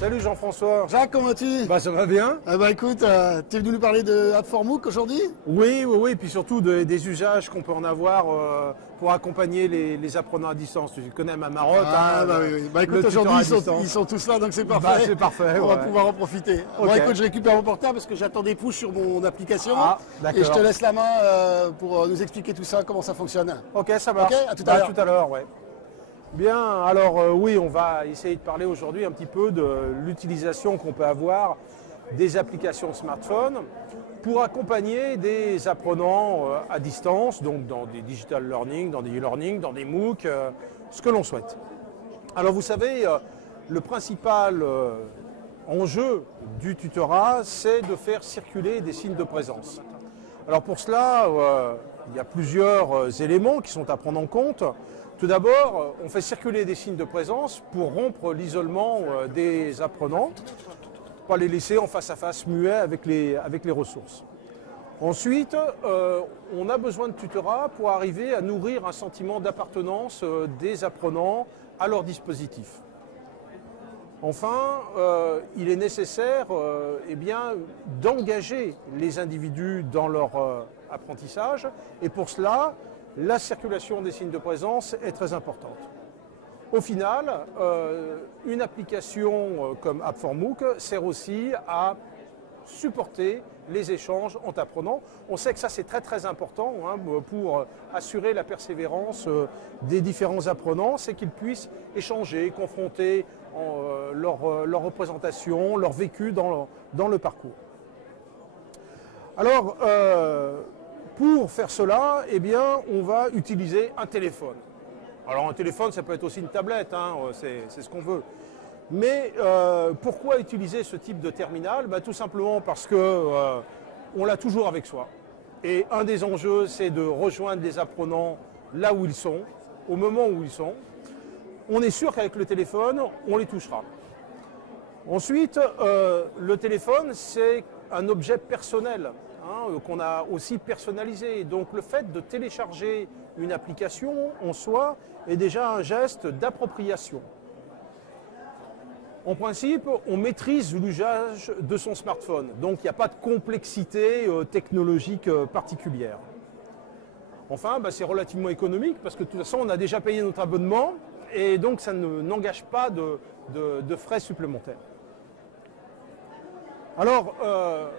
Salut Jean-François. Jacques, comment vas-tu? Bah ça va bien. Écoute, tu es venu nous parler de App4MOOC aujourd'hui? Oui, puis surtout des usages qu'on peut en avoir pour accompagner les apprenants à distance. Tu connais ma marotte. Oui. Écoute, aujourd'hui ils sont tous là, donc c'est parfait. Bah, c'est parfait. On va pouvoir en profiter. Okay. Bon, écoute, je récupère mon portable parce que j'attends des push sur mon application. D'accord. Et je te laisse la main pour nous expliquer tout ça, comment ça fonctionne. Ok, ça marche. Ok, à tout à l'heure. Tout à l'heure, ouais. Bien, alors oui, on va essayer de parler aujourd'hui un petit peu de l'utilisation qu'on peut avoir des applications smartphone pour accompagner des apprenants à distance, donc dans des digital learning, dans des e-learning, dans des MOOC, ce que l'on souhaite. Alors vous savez, le principal enjeu du tutorat, c'est de faire circuler des signes de présence. Alors pour cela, il y a plusieurs éléments qui sont à prendre en compte. Tout d'abord, on fait circuler des signes de présence pour rompre l'isolement des apprenants, pas les laisser en face à face muets avec les ressources. Ensuite, on a besoin de tutorat pour arriver à nourrir un sentiment d'appartenance des apprenants à leur dispositif. Enfin, il est nécessaire d'engager les individus dans leur apprentissage et pour cela, la circulation des signes de présence est très importante. Au final, une application comme App4MOOC sert aussi à supporter les échanges entre apprenants. On sait que ça c'est très important pour assurer la persévérance des différents apprenants, c'est qu'ils puissent échanger, confronter leur représentation, leur vécu dans le parcours. Alors, pour faire cela, on va utiliser un téléphone. Alors un téléphone, ça peut être aussi une tablette, c'est ce qu'on veut. Mais pourquoi utiliser ce type de terminal? Tout simplement parce que on l'a toujours avec soi. Et un des enjeux, c'est de rejoindre les apprenants là où ils sont, au moment où ils sont. On est sûr qu'avec le téléphone, on les touchera. Ensuite, le téléphone, c'est un objet personnel. Qu'on a aussi personnalisé. Donc le fait de télécharger une application en soi est déjà un geste d'appropriation. En principe, on maîtrise l'usage de son smartphone, donc il n'y a pas de complexité technologique particulière. Enfin, c'est relativement économique parce que de toute façon, on a déjà payé notre abonnement et donc ça n'engage pas de frais supplémentaires. Alors,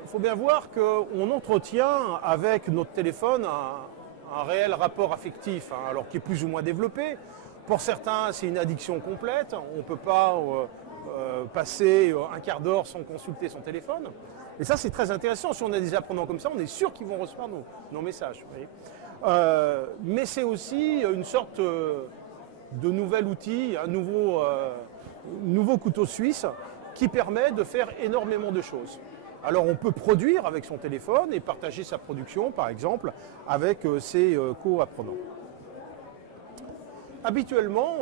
il faut bien voir qu'on entretient avec notre téléphone un réel rapport affectif, alors qui est plus ou moins développé. Pour certains, c'est une addiction complète. On ne peut pas passer un quart d'heure sans consulter son téléphone. Et ça, c'est très intéressant. Si on a des apprenants comme ça, on est sûr qu'ils vont recevoir nos messages. Vous voyez. Mais c'est aussi une sorte de nouvel outil, un nouveau couteau suisse qui permet de faire énormément de choses. Alors on peut produire avec son téléphone et partager sa production, par exemple, avec ses co-apprenants. Habituellement,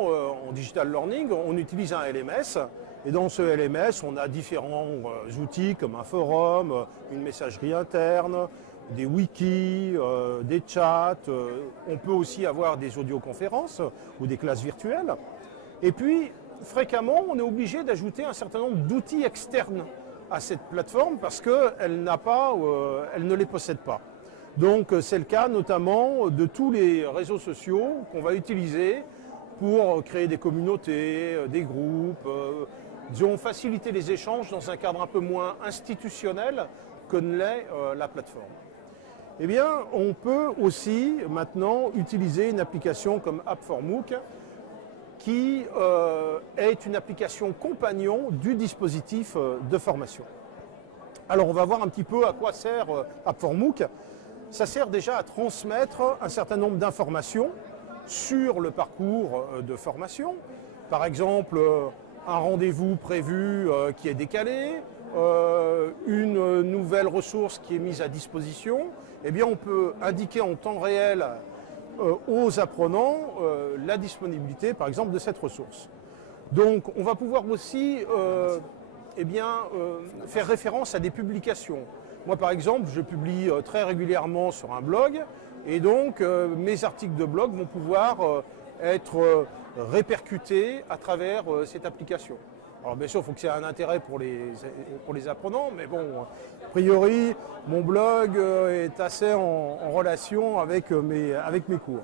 en digital learning, on utilise un LMS. Et dans ce LMS, on a différents outils comme un forum, une messagerie interne, des wikis, des chats. On peut aussi avoir des audioconférences ou des classes virtuelles. Et puis, fréquemment, on est obligé d'ajouter un certain nombre d'outils externes à cette plateforme parce qu'elle ne les possède pas. Donc c'est le cas notamment de tous les réseaux sociaux qu'on va utiliser pour créer des communautés, des groupes, disons faciliter les échanges dans un cadre un peu moins institutionnel que ne l'est la plateforme. Eh bien, on peut aussi maintenant utiliser une application comme App4MOOC qui est une application compagnon du dispositif de formation. Alors on va voir un petit peu à quoi sert App4MOOC. Ça sert déjà à transmettre un certain nombre d'informations sur le parcours de formation. Par exemple, un rendez-vous prévu qui est décalé, une nouvelle ressource qui est mise à disposition. Eh bien, on peut indiquer en temps réel aux apprenants la disponibilité, par exemple, de cette ressource. Donc, on va pouvoir aussi faire référence à des publications. Moi, par exemple, je publie très régulièrement sur un blog, et donc mes articles de blog vont pouvoir être répercutés à travers cette application. Alors bien sûr, il faut que ça ait un intérêt pour les apprenants, mais bon, a priori, mon blog est assez en relation avec mes cours.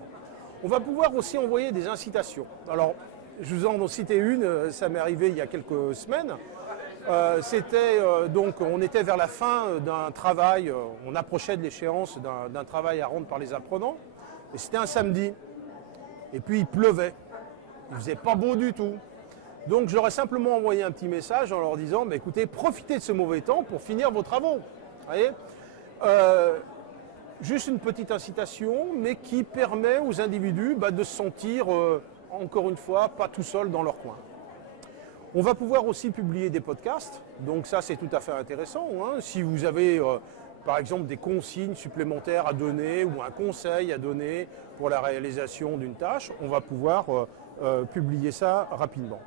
On va pouvoir aussi envoyer des incitations. Alors, je vous en citer une, ça m'est arrivé il y a quelques semaines. Donc, on était vers la fin d'un travail, on approchait de l'échéance d'un travail à rendre par les apprenants, et c'était un samedi. Et puis il pleuvait, il faisait pas beau du tout. Donc je leur ai simplement envoyé un petit message en leur disant, bah, écoutez, profitez de ce mauvais temps pour finir vos travaux. Vous voyez, juste une petite incitation, mais qui permet aux individus de se sentir, encore une fois, pas tout seuls dans leur coin. On va pouvoir aussi publier des podcasts, donc ça c'est tout à fait intéressant. Hein. Si vous avez par exemple des consignes supplémentaires à donner ou un conseil à donner pour la réalisation d'une tâche, on va pouvoir publier ça rapidement.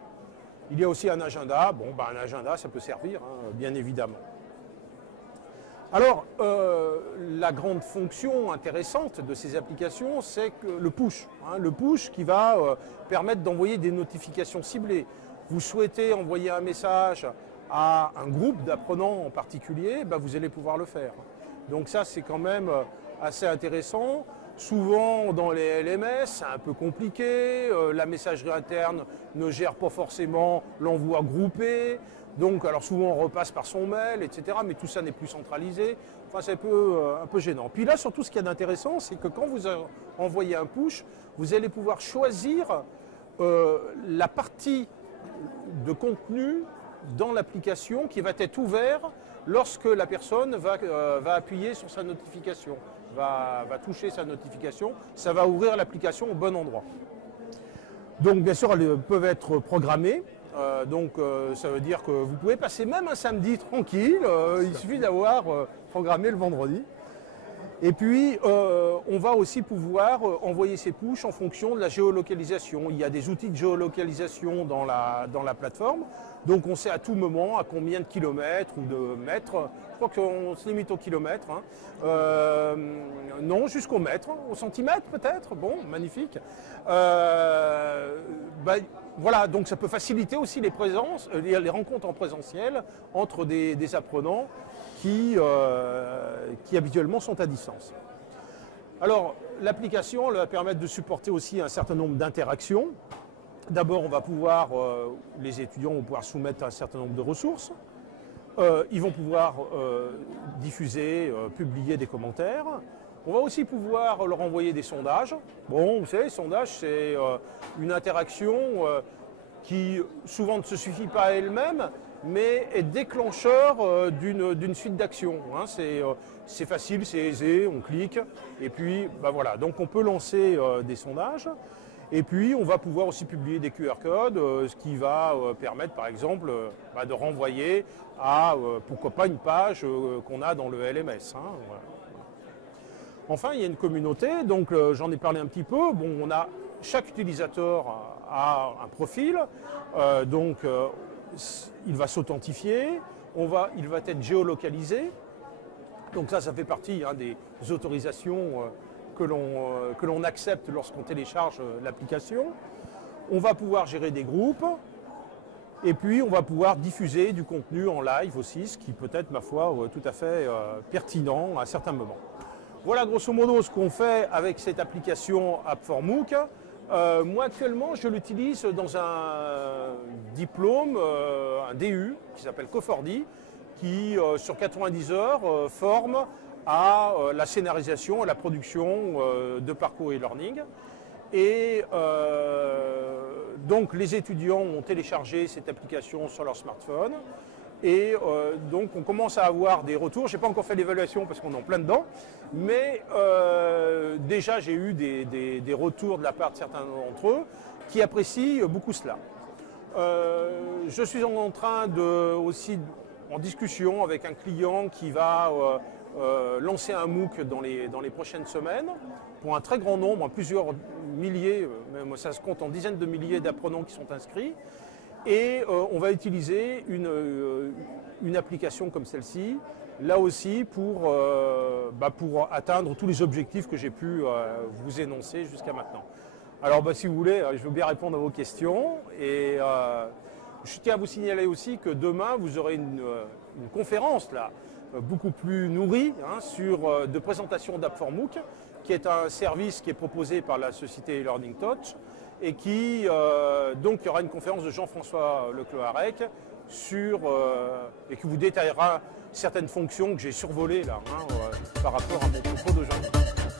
Il y a aussi un agenda, bon un agenda ça peut servir, hein, bien évidemment. Alors, la grande fonction intéressante de ces applications, c'est que le push. Hein, le push qui va permettre d'envoyer des notifications ciblées. Vous souhaitez envoyer un message à un groupe d'apprenants en particulier, vous allez pouvoir le faire. Donc ça, c'est quand même assez intéressant. Souvent, dans les LMS, c'est un peu compliqué. La messagerie interne ne gère pas forcément l'envoi groupé. Donc, alors souvent, on repasse par son mail, etc. Mais tout ça n'est plus centralisé. Enfin, c'est un peu gênant. Puis là, surtout, ce qu'il y a d'intéressant, c'est que quand vous envoyez un push, vous allez pouvoir choisir la partie de contenu dans l'application qui va être ouvert lorsque la personne va appuyer sur sa notification, va toucher sa notification, ça va ouvrir l'application au bon endroit. Donc bien sûr, elles peuvent être programmées, ça veut dire que vous pouvez passer même un samedi tranquille, il suffit d'avoir programmé le vendredi. Et puis, on va aussi pouvoir envoyer ces pushs en fonction de la géolocalisation. Il y a des outils de géolocalisation dans la plateforme. Donc, on sait à tout moment à combien de kilomètres ou de mètres. Je crois qu'on se limite au kilomètre. Hein. Non, jusqu'au mètre. Au centimètre peut-être. Bon, magnifique. Voilà, donc ça peut faciliter aussi les rencontres en présentiel entre des apprenants qui habituellement sont à distance. Alors, l'application va permettre de supporter aussi un certain nombre d'interactions. D'abord, les étudiants vont pouvoir soumettre un certain nombre de ressources. Ils vont pouvoir diffuser, publier des commentaires. On va aussi pouvoir leur envoyer des sondages. Bon, vous savez, les sondages, c'est une interaction qui souvent ne se suffit pas à elle-même, mais est déclencheur d'une suite d'actions. Hein. C'est facile, c'est aisé, on clique, et puis voilà. Donc on peut lancer des sondages, et puis on va pouvoir aussi publier des QR codes, ce qui va permettre par exemple de renvoyer à, pourquoi pas, une page qu'on a dans le LMS. Hein. Voilà. Enfin, il y a une communauté, donc j'en ai parlé un petit peu. Bon, chaque utilisateur a un profil, il va s'authentifier, il va être géolocalisé. Donc ça fait partie des autorisations que l'on accepte lorsqu'on télécharge l'application. On va pouvoir gérer des groupes et puis on va pouvoir diffuser du contenu en live aussi, ce qui peut être, ma foi, tout à fait pertinent à certains moments. Voilà grosso modo ce qu'on fait avec cette application App4MOOC. Moi actuellement je l'utilise dans un diplôme, un DU qui s'appelle Cofordy, qui sur 90 heures forme à la scénarisation et la production de parcours e-learning. Et donc les étudiants ont téléchargé cette application sur leur smartphone. Et donc on commence à avoir des retours. Je n'ai pas encore fait l'évaluation parce qu'on est en plein dedans, mais déjà j'ai eu des retours de la part de certains d'entre eux qui apprécient beaucoup cela. Je suis en train aussi en discussion avec un client qui va lancer un MOOC dans les prochaines semaines pour un très grand nombre, plusieurs milliers, même ça se compte en dizaines de milliers d'apprenants qui sont inscrits. Et on va utiliser une application comme celle-ci, là aussi pour atteindre tous les objectifs que j'ai pu vous énoncer jusqu'à maintenant. Alors si vous voulez, je veux bien répondre à vos questions et je tiens à vous signaler aussi que demain, vous aurez une conférence là, beaucoup plus nourrie de présentation d'App4MOOC, qui est un service qui est proposé par la société Learning Touch et donc il y aura une conférence de Jean-François Lecloarec et qui vous détaillera certaines fonctions que j'ai survolées là par rapport à mon propos d'aujourd'hui.